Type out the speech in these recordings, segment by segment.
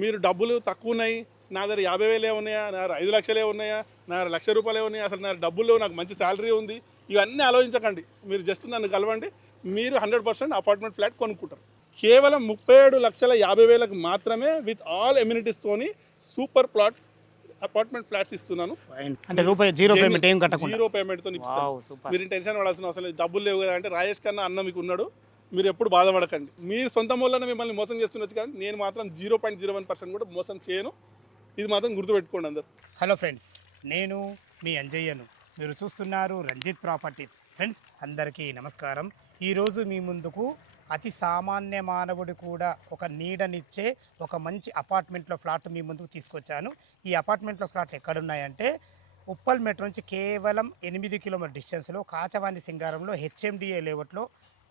మీరు డబ్బులు తక్కువ ఉన్నాయి, నా దగ్గర 50,000 ఉన్నాయా, నా దగ్గర 5 లక్షలే ఉన్నాయా, నా దగ్గర 1,00,000 ఉన్నాయా, అసలు నా దగ్గర డబ్బులు లేవు, నాకు మంచి శాలరీ ఉంది, ఇవన్నీ ఆలోచించకండి. మీరు జస్ట్ నన్ను కలవండి, మీరు 100% అపార్ట్మెంట్ ఫ్లాట్ కొనుక్కుంటారు. కేవలం 37,50,000కి మాత్రమే విత్ ఆల్ ఎమ్యూనిటీస్తోని సూపర్ ప్లాట్ అపార్ట్మెంట్ ఫ్లాట్స్ ఇస్తున్నాను. అంటే రూపాయి జీరో పేమెంట్ ఏం కట్టకుండా. జీరో పేమెంట్తో వావ్ సూపర్. మీరు టెన్షన్ పడాల్సిన అవసరం లేదు. డబ్బులు లేవు కదా అంటే రాజేష్ కన్నా అన్న మీకు ఉన్నాడు, మీరు ఎప్పుడు బాధపడకండి. మీరు సొంత మూలన మిమ్మల్ని మోసం చేస్తుండొచ్చు కానీ నేను మాత్రం 0.01% కూడా మోసం చేయను. ఇది మాత్రం గుర్తుపెట్టుకోండి అందరు. హలో ఫ్రెండ్స్, నేను మీ అంజయ్యను. మీరు చూస్తున్నారు రంజిత్ ప్రాపర్టీస్. ఫ్రెండ్స్ అందరికీ నమస్కారం. ఈరోజు మీ ముందుకు అతి సామాన్య మానవుడు కూడా ఒక నీడనిచ్చే ఒక మంచి అపార్ట్మెంట్లో ఫ్లాట్ మీ ముందుకు తీసుకొచ్చాను. ఈ అపార్ట్మెంట్లో ఫ్లాట్ ఎక్కడున్నాయంటే ఉప్పల్ మెట్రో నుంచి కేవలం 8 కిలోమీటర్ డిస్టెన్స్లో కాచవాణి సింగారంలో హెచ్ఎండిఏ లేఅవుట్లో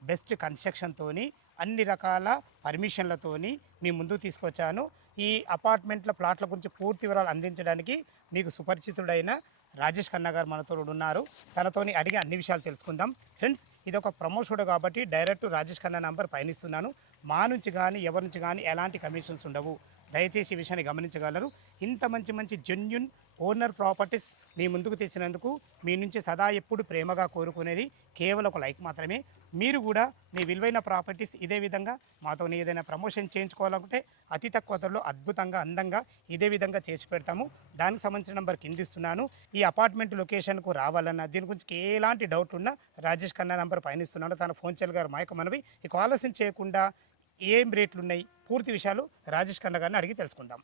బెస్ట్ కన్స్ట్రక్షన్తోని అన్ని రకాల పర్మిషన్లతోని మీ ముందుకు తీసుకొచ్చాను. ఈ అపార్ట్మెంట్ల ప్లాట్ల గురించి పూర్తి వివరాలు అందించడానికి మీకు సుపరిచితుడైన రాజేష్ ఖన్నా గారు మనతో ఉన్నారు. తనతోని అడిగి అన్ని విషయాలు తెలుసుకుందాం. ఫ్రెండ్స్ ఇది ఒక ప్రమోషన్ కాబట్టి డైరెక్ట్ రాజేష్ ఖన్నా నంబర్ పయనిస్తున్నాను. మా నుంచి కానీ ఎవరి నుంచి కానీ ఎలాంటి కమిషన్స్ ఉండవు. దయచేసి ఈ విషయాన్ని గమనించగలరు. ఇంత మంచి జెన్యున్ ఓనర్ ప్రాపర్టీస్ మీ ముందుకు తెచ్చినందుకు మీ నుంచి సదా ఎప్పుడు ప్రేమగా కోరుకునేది కేవలం ఒక లైక్ మాత్రమే. మీరు కూడా మీ విలువైన ప్రాపర్టీస్ ఇదే విధంగా మాతో ఏదైనా ప్రమోషన్ చేయించుకోవాలనుకుంటే అతి తక్కువ ధరలో అద్భుతంగా అందంగా ఇదే విధంగా చేసి పెడతాము. దానికి సంబంధించిన నెంబర్ కింద ఇస్తున్నాను. ఈ అపార్ట్మెంట్ లొకేషన్కు రావాలన్నా దీని గురించి ఎలాంటి డౌట్ ఉన్నా రాజేష్ ఖన్నా నెంబర్ పైన ఇస్తున్నాను. తన ఫోన్ చేయగారు మా యొక్క మనవి. ఇక ఆలస్యం చేయకుండా ఏం రేట్లు ఉన్నాయి పూర్తి విషయాలు రాజేష్ ఖన్నా గారిని అడిగి తెలుసుకుందాం.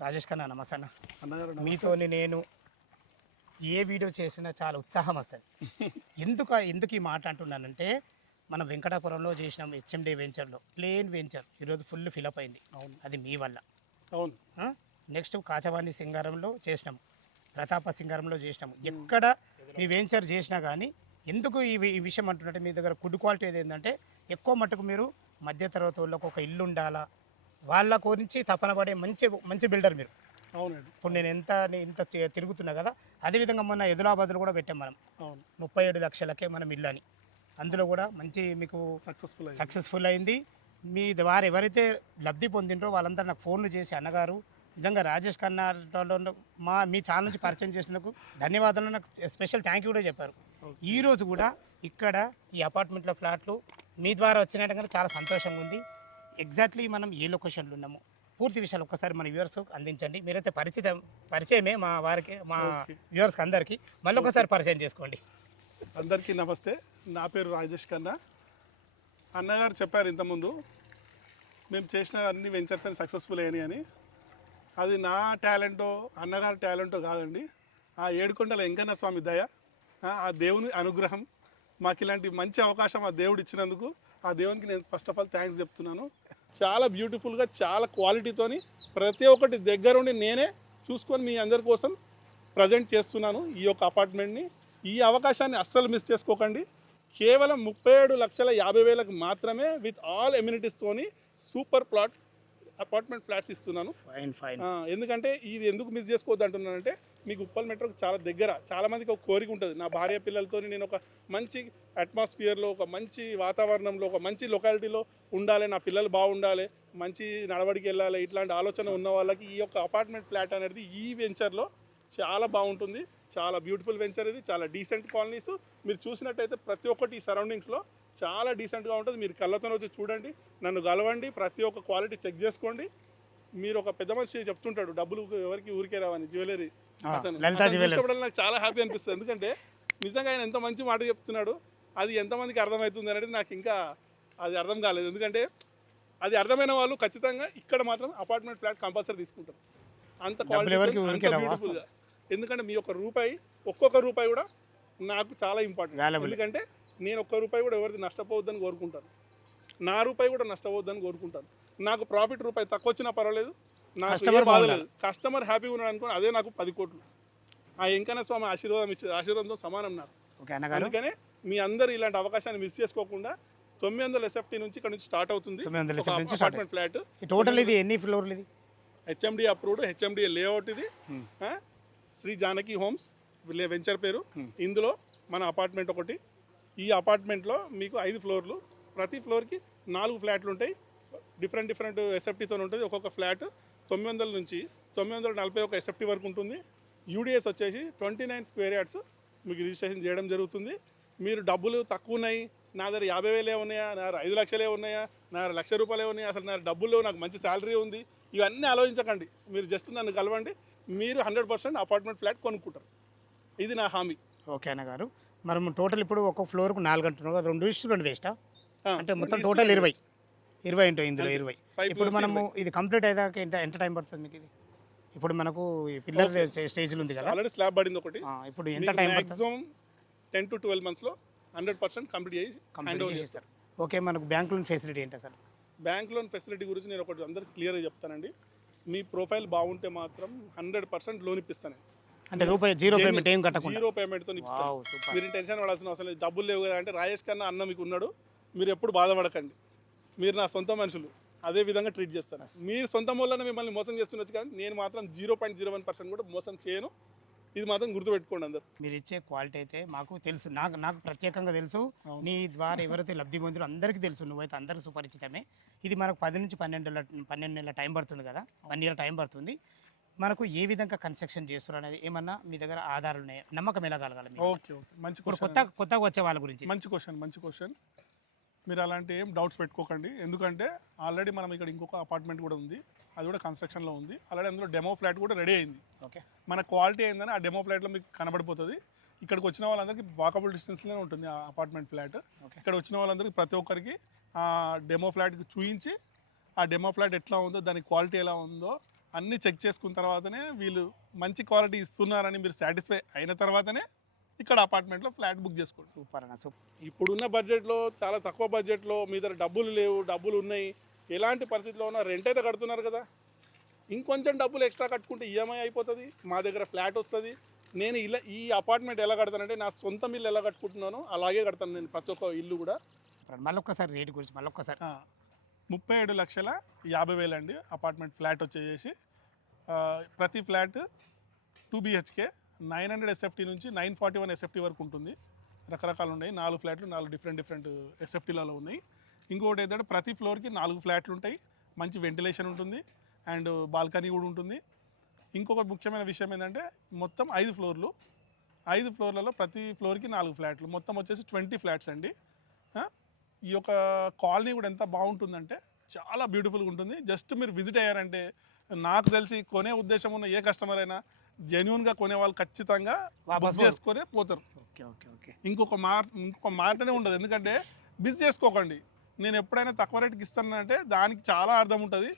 రాజేష్ ఖన్నా నమస్తే అన్న. అన్నగారు మీతోని నేను ఏ వీడియో చేసినా చాలా ఉత్సాహం వస్తుంది. ఎందుకు ఈ మాట అంటున్నానంటే మనం వెంకటాపురంలో చేసినాం హెచ్ఎండి వెంచర్లో ప్లేన్ వెంచర్ ఈరోజు ఫుల్ ఫిలప్ అయింది. అవును అది మీ వల్ల. అవును. నెక్స్ట్ కాచవాణి సింగారంలో చేసినాము, ప్రతాప సింగారంలో చేసినాము. ఎక్కడ మీ వెంచర్ చేసినా కానీ ఎందుకు ఈ విషయం అంటున్నట్టే మీ దగ్గర ఫుడ్ క్వాలిటీ ఏంటంటే ఎక్కువ మట్టుకు మీరు మధ్యతరగతి వాళ్ళకు ఒక ఇల్లు ఉండాలా వాళ్ళ గురించి తపన పడే మంచి బిల్డర్ మీరు. అవునండి. ఇప్పుడు నేను ఇంత తిరుగుతున్నా కదా, అదేవిధంగా మొన్న ఎదులాబాద్లో కూడా పెట్టాం మనం. అవును. 37 లక్షలకే మనం ఇల్లు అని. అందులో కూడా మంచి మీకు సక్సెస్ఫుల్ అయింది. మీ ద్వారా ఎవరైతే లబ్ధి పొందిండ్రో వాళ్ళందరూ నాకు ఫోన్లు చేసి అన్నగారు నిజంగా రాజేష్ ఖన్నా మీ ఛానల్ నుంచి పరిచయం చేసినందుకు ధన్యవాదాలు, నాకు స్పెషల్ థ్యాంక్ యూ కూడా చెప్పారు. ఈరోజు కూడా ఇక్కడ ఈ అపార్ట్మెంట్లో ఫ్లాట్లు మీ ద్వారా వచ్చినట్టుగా చాలా సంతోషంగా ఉంది. ఎగ్జాక్ట్లీ మనం ఏ లొకేషన్లో ఉన్నాము పూర్తి విషయాలు ఒక్కసారి మన వ్యూవర్స్ అందించండి. మీరైతే పరిచయమే మా వ్యూవర్స్కి అందరికీ మళ్ళీ ఒకసారి పరిచయం చేసుకోండి. అందరికీ నమస్తే. నా పేరు రాజేష్ ఖన్నా. అన్నగారు చెప్పారు ఇంతకుముందు మేము చేసిన అన్ని వెంచర్స్ అని సక్సెస్ఫుల్ అయినాయి అని. అది నా టాలెంటో అన్నగారి టాలెంటో కాదండి, ఆ ఏడుకొండల వెంకన్న స్వామి దయ, ఆ దేవుని అనుగ్రహం. మాకు ఇలాంటి మంచి అవకాశం ఆ దేవుడు ఇచ్చినందుకు ఆ దేవునికి నేను ఫస్ట్ ఆఫ్ ఆల్ థ్యాంక్స్ చెప్తున్నాను. చాలా బ్యూటిఫుల్గా చాలా క్వాలిటీతోని ప్రతి ఒక్కటి దగ్గరుండి నేనే చూసుకొని మీ అందరి కోసం ప్రజెంట్ చేస్తున్నాను ఈ యొక్క అపార్ట్మెంట్ని. ఈ అవకాశాన్ని అస్సలు మిస్ చేసుకోకండి. కేవలం 37,50,000కి మాత్రమే విత్ ఆల్ ఎమ్యూనిటీస్తోని సూపర్ ప్లాట్ అపార్ట్మెంట్ ఫ్లాట్స్ ఇస్తున్నాను. ఎందుకంటే ఇది ఎందుకు మిస్ చేసుకోవద్దు అంటున్నానంటే మీకు ఉప్పల్ మెట్రోకి చాలా దగ్గర. చాలామందికి ఒక కోరిక ఉంటుంది, నా భార్య పిల్లలతో నేను ఒక మంచి అట్మాస్ఫియర్లో ఒక మంచి వాతావరణంలో ఒక మంచి లొకాలిటీలో ఉండాలి, నా పిల్లలు బాగుండాలి, మంచి నడవడికి వెళ్ళాలి, ఇట్లాంటి ఆలోచన ఉన్న వాళ్ళకి ఈ యొక్క అపార్ట్మెంట్ ఫ్లాట్ అనేది ఈ వెంచర్లో చాలా బాగుంటుంది. చాలా బ్యూటిఫుల్ వెంచర్ ఇది. చాలా డీసెంట్ కాలనీస్. మీరు చూసినట్టయితే ప్రతి ఒక్కటి ఈ సరౌండింగ్స్లో చాలా డీసెంట్గా ఉంటుంది. మీరు కళ్ళతో వచ్చి చూడండి, నన్ను కలవండి, ప్రతి ఒక్క క్వాలిటీ చెక్ చేసుకోండి. మీరు ఒక పెద్ద మనిషి చెప్తుంటాడు డబ్బులు ఎవరికి ఊరికే రావని, జ్యువెలరీ నాకు చాలా హ్యాపీ అనిపిస్తుంది. ఎందుకంటే నిజంగా ఆయన ఎంత మంచి మాట చెప్తున్నాడు, అది ఎంతమందికి అర్థమవుతుంది అనేది నాకు ఇంకా అది అర్థం కాలేదు. ఎందుకంటే అది అర్థమైన వాళ్ళు ఖచ్చితంగా ఇక్కడ మాత్రం అపార్ట్మెంట్ ఫ్లాట్ కంపల్సరీ తీసుకుంటారు. అంత క్వాలిటీ, అంత బ్యూటిఫుల్గా. ఎందుకంటే మీ యొక్క రూపాయి, ఒక్కొక్క రూపాయి కూడా నాకు చాలా ఇంపార్టెంట్. ఎందుకంటే నేను ఒక్క రూపాయి కూడా ఎవరిది నష్టపోవద్దని కోరుకుంటాను, నా రూపాయి కూడా నష్టపోవద్దని కోరుకుంటాను. నాకు ప్రాఫిట్ రూపాయి తక్కువ వచ్చినా పర్వాలేదు, నాకు బాధ లేదు. కస్టమర్ హ్యాపీగా ఉన్నాడు అనుకోని అదే నాకు 10 కోట్లు. ఆ వెంకన్న స్వామి ఆశీర్వాదంతో సమానం నాకు. అందుకనే మీ అందరూ ఇలాంటి అవకాశాన్ని మిస్ చేసుకోకుండా 900 SFT నుంచి ఇక్కడ నుంచి స్టార్ట్ అవుతుంది అపార్ట్మెంట్ ఫ్లాట్. టోటల్ ఇది ఎన్ని ఫ్లోర్లు? ఇది హెచ్ఎండి అప్రూవ్డ్, హెచ్ఎండి లేఅవుట్. ఇది శ్రీ జానకి హోమ్స్ వెంచర్ పేరు. ఇందులో మన అపార్ట్మెంట్ ఒకటి. ఈ అపార్ట్మెంట్లో మీకు 5 ఫ్లోర్లు, ప్రతి ఫ్లోర్కి 4 ఫ్లాట్లు ఉంటాయి. డిఫరెంట్ ఎస్ఎఫ్టీతో ఉంటుంది. ఒక్కొక్క ఫ్లాట్ 900 నుంచి 941 ఎస్ఎఫ్టీ వరకు ఉంటుంది. యూడిఎస్ వచ్చేసి 29 స్క్వేర్ యార్డ్స్ మీకు రిజిస్ట్రేషన్ చేయడం జరుగుతుంది. మీరు డబ్బులు తక్కువ ఉన్నాయి, నా దగ్గర 50,000 ఉన్నాయా, నా దగ్గర 5 లక్షలే ఉన్నాయా, నా దగ్గర ₹1,00,000 ఉన్నాయా, అసలు నా డబ్బులు, నాకు మంచి శాలరీ ఉంది, ఇవన్నీ ఆలోచించకండి. మీరు జస్ట్ నన్ను కలవండి, మీరు 100% అపార్ట్మెంట్ ఫ్లాట్ కొనుక్కుంటారు. ఇది నా హామీ. ఓకే అన్న గారు, మనం టోటల్ ఇప్పుడు ఒక్కొక్క ఫ్లోర్కు 4 అంటున్నారు, 2:2 వేస్టా? అంటే మొత్తం ఇది టోటల్ 20 ఇంటూ ఇందులో అంతే. 20. 5 ఇప్పుడు floors మనము 20. ఇది కంప్లీట్ అయ్యాక ఎంత టైం పడుతుంది మీకు ఇది? ఇప్పుడు మనకు ఈ పిల్లర్ స్టేజ్లో ఉంది కదా, ఆల్రెడీ స్లాబ్ పడింది ఒకటి. ఇప్పుడు ఎంత టైం పడుతుంది? మ్యాక్సిమం 10 to 12 monthsలో 100% కంప్లీట్ చేసి హ్యాండ్ ఓవర్ చేస్తారు. చేస్తారు. ఓకే, మనకు బ్యాంక్ లోన్ ఫెసిలిటీ ఏంటి అసలు? బ్యాంక్ లోన్ ఫెసిలిటీ గురించి నేను ఒకటి అందరికి క్లియర్గా చెప్తానండి. మీ ప్రొఫైల్ బాగుంటే మాత్రం 100% లోన్ ఇప్పిస్తాను. అంటే జీరో పేమెంట్ ఏం కట్టకుండా? 0 పేమెంట్తో ఇప్పిస్తాను. Wow, super. మీరు టెన్షన్ పడాల్సిన అవసరం లేదు. డబ్బులు లేవు కదా అంటే రాజేష్ కన్నా అన్న మీకు ఉన్నాడు, మీరు ఎప్పుడు బాధపడకండి. మీరు నా సొంత మనుషులు, అదే విధంగా ట్రీట్ చేస్తాను. Yes. మీరు సొంత మూలన మిమ్మల్ని మోసం చేస్తున్నచ్చు, కానీ నేను మాత్రం 0.01% కూడా మోసం చేయను. ఇది మాత్రం గుర్తుపెట్టుకోండి అందరు. మీరు ఇచ్చే క్వాలిటీ అయితే మాకు తెలుసు, నాకు ప్రత్యేకంగా తెలుసు. అవును. నీ ద్వారా ఎవరైతే లబ్ధి పొందిరో అందరికీ తెలుసు, నువ్వైతే అందరికీ సుపరిచితమే. ఇది మనకు 10 నుంచి 12 నెలల టైం పడుతుంది కదా, 1 year టైం పడుతుంది. మనకు ఏ విధంగా కన్స్ట్రక్షన్ చేస్తారు అనేది ఏమన్నా మీ దగ్గర ఆధారాలు ఉన్నాయి? నమ్మకం ఎలా కలగాలి మీకు? ఓకే, మంచి ఇప్పుడు క్వశ్చన్. కొత్తగా వచ్చే వాళ్ళ గురించి. మంచి క్వశ్చన్. మీరు అలాంటి ఏం డౌట్స్ పెట్టుకోకండి. ఎందుకంటే ఆల్రెడీ మనం ఇక్కడ ఇంకొక అపార్ట్మెంట్ కూడా ఉంది, అది కూడా కన్స్ట్రక్షన్లో ఉంది. ఆల్రెడీ అందులో డెమో ఫ్లాట్ కూడా రెడీ అయింది. ఓకే, మన క్వాలిటీ అయిందని ఆ డెమో ఫ్లాట్లో మీకు కనబడిపోతుంది. ఇక్కడికి వచ్చిన వాళ్ళందరికీ వాకబుల్ డిస్టెన్స్లోనే ఉంటుంది ఆ అపార్ట్మెంట్ ఫ్లాట్. ఓకే. ఇక్కడ వచ్చిన వాళ్ళందరికీ ప్రతి ఒక్కరికి ఆ డెమో ఫ్లాట్కి చూయించి, ఆ డెమో ఫ్లాట్ ఎట్లా ఉందో, దాని క్వాలిటీ ఎలా ఉందో అన్నీ చెక్ చేసుకున్న తర్వాతనే వీళ్ళు మంచి క్వాలిటీ ఇస్తున్నారని మీరు సాటిస్ఫై అయిన తర్వాతనే ఇక్కడ అపార్ట్మెంట్లో ఫ్లాట్ బుక్ చేసుకోండి. సూపర్ అన్న, సూపర్. ఇప్పుడున్న బడ్జెట్లో, చాలా తక్కువ బడ్జెట్లో మీ దగ్గర డబ్బులు లేవు, డబ్బులు ఉన్నాయి, ఎలాంటి పరిస్థితిలో ఉన్నా రెంట్ అయితే కడుతున్నారు కదా, ఇంకొంచెం డబ్బులు ఎక్స్ట్రా కట్టుకుంటే ఈఎంఐ అయిపోతుంది, మా దగ్గర ఫ్లాట్ వస్తుంది. నేను ఈ అపార్ట్మెంట్ ఎలా కడతానంటే నా సొంత ఇల్లు ఎలా కట్టుకుంటున్నానో అలాగే కడతాను నేను ప్రతి ఒక్క ఇల్లు కూడా. మళ్ళొక్కసారి రేట్ గురించి మళ్ళొక్కసారి. 37,50,000 అండి అపార్ట్మెంట్ ఫ్లాట్ వచ్చేసి. ప్రతి ఫ్లాట్ 2 BHK 900 SFT నుంచి 941 SFT వరకు ఉంటుంది. రకరకాలు ఉన్నాయి, 4 ఫ్లాట్లు, 4 డిఫరెంట్ ఎస్ఎఫ్టీలలో ఉన్నాయి. ఇంకొకటి ఏంటంటే ప్రతి ఫ్లోర్కి 4 ఫ్లాట్లు ఉంటాయి, మంచి వెంటిలేషన్ ఉంటుంది అండ్ బాల్కనీ కూడా ఉంటుంది. ఇంకొక ముఖ్యమైన విషయం ఏంటంటే మొత్తం 5 ఫ్లోర్లు, 5 ఫ్లోర్లలో ప్రతి ఫ్లోర్కి 4 ఫ్లాట్లు, మొత్తం వచ్చేసి 20 ఫ్లాట్స్ అండి. ఈ యొక్క కాలనీ కూడా ఎంత బాగుంటుందంటే చాలా బ్యూటిఫుల్గా ఉంటుంది. జస్ట్ మీరు విజిట్ అయ్యారంటే, నాకు తెలిసి కొనే ఉద్దేశం ఉన్న ఏ కస్టమర్ అయినా జెన్యున్గా కొనే వాళ్ళు ఖచ్చితంగా బుక్ చేసుకొని పోతారు. Okay okay okay. ఇంకొక మాటనే ఉండదు. ఎందుకంటే బిజ్ చేసుకోకండి. నేను ఎప్పుడైనా తక్కువ రేటుకి ఇస్తానంటే దానికి చాలా అర్థం ఉంటుంది.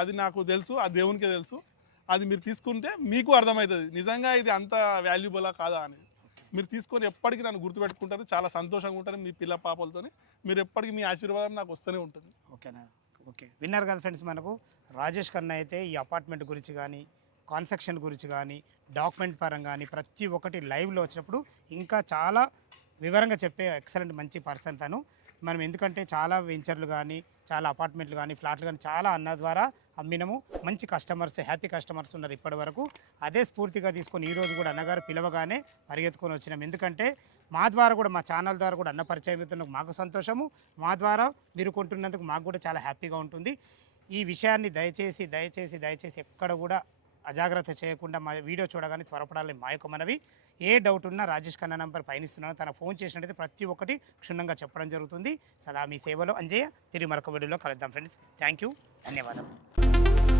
అది నాకు తెలుసు, ఆ దేవునికే తెలుసు. అది మీరు తీసుకుంటే మీకు అర్థమవుతుంది నిజంగా ఇది అంత వాల్యుబులా కాదా అని. మీరు తీసుకొని ఎప్పటికీ నన్ను గుర్తుపెట్టుకుంటారు, చాలా సంతోషంగా ఉంటారు మీ పిల్ల పాపలతో. మీరు ఎప్పటికీ మీ ఆశీర్వాదం నాకు వస్తూనే ఉంటుంది. ఓకేనా? ఓకే, విన్నారు కదా ఫ్రెండ్స్, మనకు రాజేష్ కన్నా అయితే ఈ అపార్ట్మెంట్ గురించి కానీ, కన్స్ట్రక్షన్ గురించి కానీ, డాక్యుమెంట్ పరంగా కానీ ప్రతి ఒక్కటి లైవ్లో వచ్చినప్పుడు ఇంకా చాలా వివరంగా చెప్పే ఎక్సలెంట్ మంచి పర్సన్ తను. మనం ఎందుకంటే చాలా వెంచర్లు కానీ, చాలా అపార్ట్మెంట్లు కానీ, ఫ్లాట్లు కానీ చాలా అన్న ద్వారా అమ్మినము. మంచి కస్టమర్స్, హ్యాపీ కస్టమర్స్ ఉన్నారు ఇప్పటి వరకు. అదే స్ఫూర్తిగా తీసుకొని ఈరోజు కూడా అన్నగారు పిలవగానే పరిగెత్తుకొని వచ్చినాం. ఎందుకంటే మా ద్వారా కూడా, మా ఛానల్ ద్వారా కూడా అన్న పరిచయం అవుతున్నందుకు మాకు సంతోషము, మా ద్వారా మీరు కొంటున్నందుకు మాకు కూడా చాలా హ్యాపీగా ఉంటుంది. ఈ విషయాన్ని దయచేసి ఎక్కడ కూడా అజాగ్రత్త చేయకుండా మా వీడియో చూడగానే త్వరపడాలని మా యొక్క మనవి. ఏ డౌట్ ఉన్నా రాజేష్ ఖన్నా నంబర్ పైన ఇస్తున్నాను, తన ఫోన్ చేసినట్టయితే ప్రతి ఒక్కటి క్షుణ్ణంగా చెప్పడం జరుగుతుంది. సదా మీ సేవలో అంజయ్య. తిరిగి మరొక వీడియోలో కలుద్దాం ఫ్రెండ్స్. థ్యాంక్ యూ, ధన్యవాదాలు.